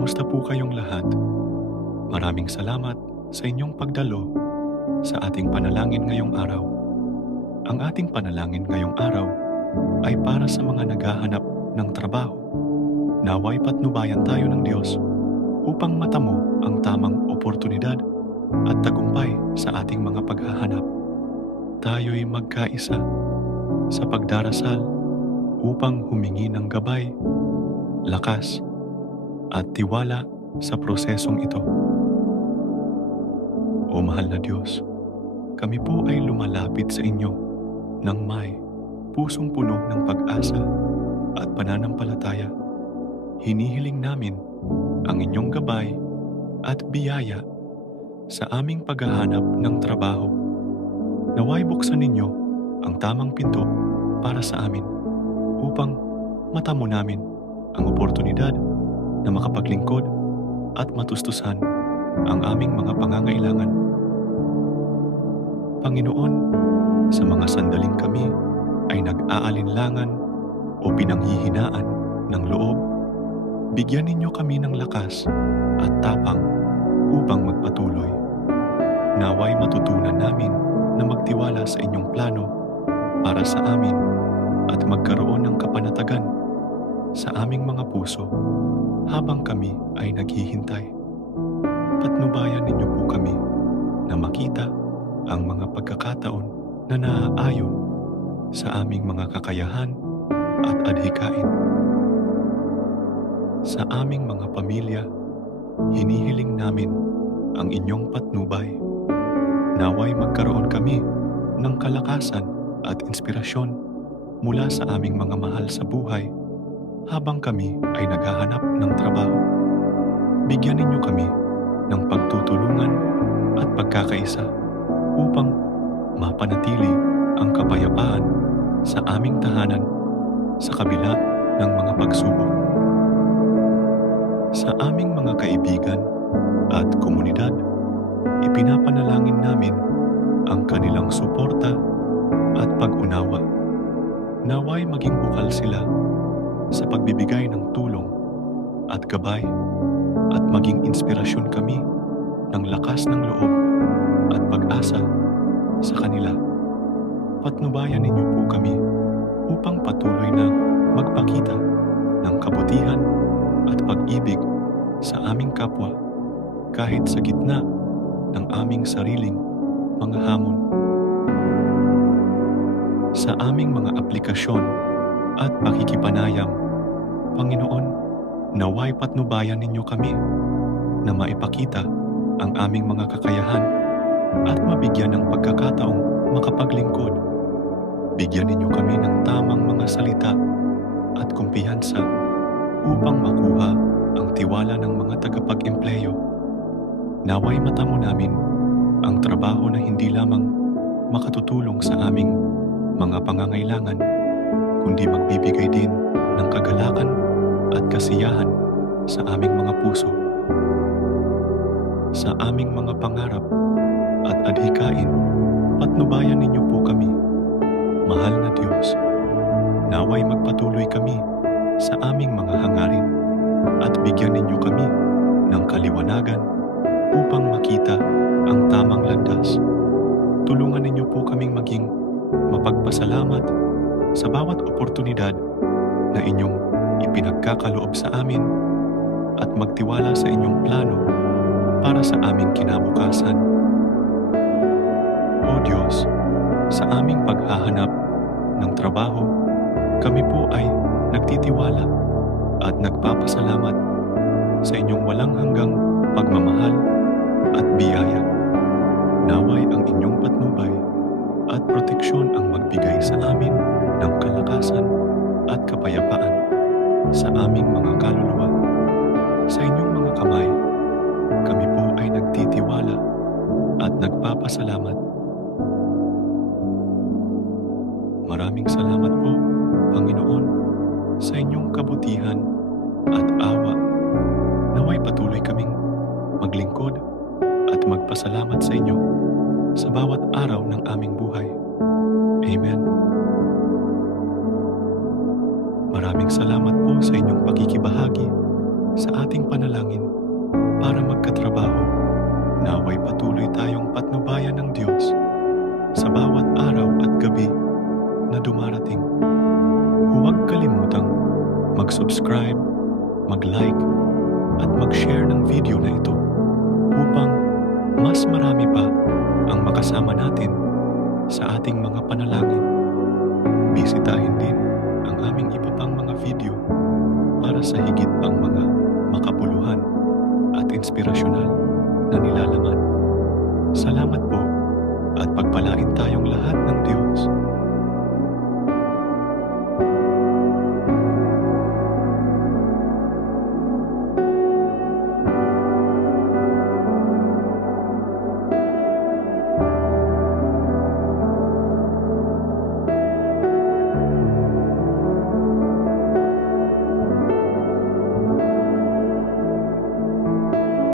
Kamusta po kayong lahat? Maraming salamat sa inyong pagdalo sa ating panalangin ngayong araw. Ang ating panalangin ngayong araw ay para sa mga naghahanap ng trabaho. Nawa'y patnubayan tayo ng Diyos upang matamo ang tamang oportunidad at tagumpay sa ating mga paghahanap. Tayo'y magkaisa sa pagdarasal upang humingi ng gabay, lakas, at tiwala sa prosesong ito. O mahal na Diyos, kami po ay lumalapit sa inyo ng may pusong puno ng pag-asa at pananampalataya. Hinihiling namin ang inyong gabay at biyaya sa aming paghahanap ng trabaho. Nawa'y buksan ninyo ang tamang pinto para sa amin upang matamo namin ang oportunidad na makapaglingkod at matustusan ang aming mga pangangailangan. Panginoon, sa mga sandaling kami ay nag-aalinlangan o pinanghihinaan ng loob, bigyan ninyo kami ng lakas at tapang upang magpatuloy. Nawa'y matutunan namin na magtiwala sa inyong plano para sa amin at magkaroon ng kapanatagan sa aming mga puso habang kami ay naghihintay. Patnubayan ninyo po kami na makita ang mga pagkakataon na naaayon sa aming mga kakayahan at adhikain. Sa aming mga pamilya, hinihiling namin ang inyong patnubay. Nawa'y magkaroon kami ng kalakasan at inspirasyon mula sa aming mga mahal sa buhay habang kami ay naghahanap ng trabaho. Bigyan ninyo kami ng pagtutulungan at pagkakaisa upang mapanatili ang kapayapaan sa aming tahanan sa kabila ng mga pagsubok. Sa aming mga kaibigan at komunidad, ipinapanalangin namin ang kanilang suporta at pag-unawa. Nawa'y maging bukal sila sa pagbibigay ng tulong at gabay at maging inspirasyon kami ng lakas ng loob at pag-asa sa kanila. Patnubayan ninyo po kami upang patuloy na magpakita ng kabutihan at pag-ibig sa aming kapwa kahit sa gitna ng aming sariling mga hamon. Sa aming mga aplikasyon at pakikipanayam, Panginoon, nawa'y patnubayan ninyo kami na maipakita ang aming mga kakayahan at mabigyan ng pagkakataong makapaglingkod. Bigyan ninyo kami ng tamang mga salita at kumpiyansa upang makuha ang tiwala ng mga tagapag-empleyo. Nawa'y matamo namin ang trabaho na hindi lamang makatutulong sa aming mga pangangailangan, kundi magbibigay din ng kagalakan at kasiyahan sa aming mga puso. Sa aming mga pangarap at adhikain, patnubayan ninyo po kami. Mahal na Diyos, nawa'y magpatuloy kami sa aming mga hangarin at bigyan ninyo kami ng kaliwanagan upang makita ang tamang landas. Tulungan ninyo po kaming maging mapagpasalamat sa bawat oportunidad na inyong ipinagkakaloob sa amin at magtiwala sa inyong plano para sa aming kinabukasan. O Diyos, sa aming paghahanap ng trabaho, kami po ay nagtitiwala at nagpapasalamat sa inyong walang hanggang pagmamahal at biyaya. Nawa'y ang inyong patnubay at proteksyon ang magbigay sa amin ng kalakasan at kapayapaan sa aming mga kaluluwa. Sa inyong mga kamay, kami po ay nagtitiwala at nagpapasalamat. Maraming salamat po, Panginoon, sa inyong kabutihan at awa. Nawa'y patuloy kaming maglingkod at magpasalamat sa inyo sa bawat araw ng aming buhay. Amen. Maraming salamat po sa inyong pakikibahagi sa ating panalangin para magkatrabaho. Naway patuloy tayong patnubayan ng Diyos sa bawat araw at gabi na dumarating. Huwag kalimutang mag-subscribe, mag-like, at mag-share ng video na ito upang mas marami pa ang makasama natin sa ating mga panalangin. Bisitahin din ang aming iba pang mga video para sa higit pang mga makabuluhan at inspirasyonal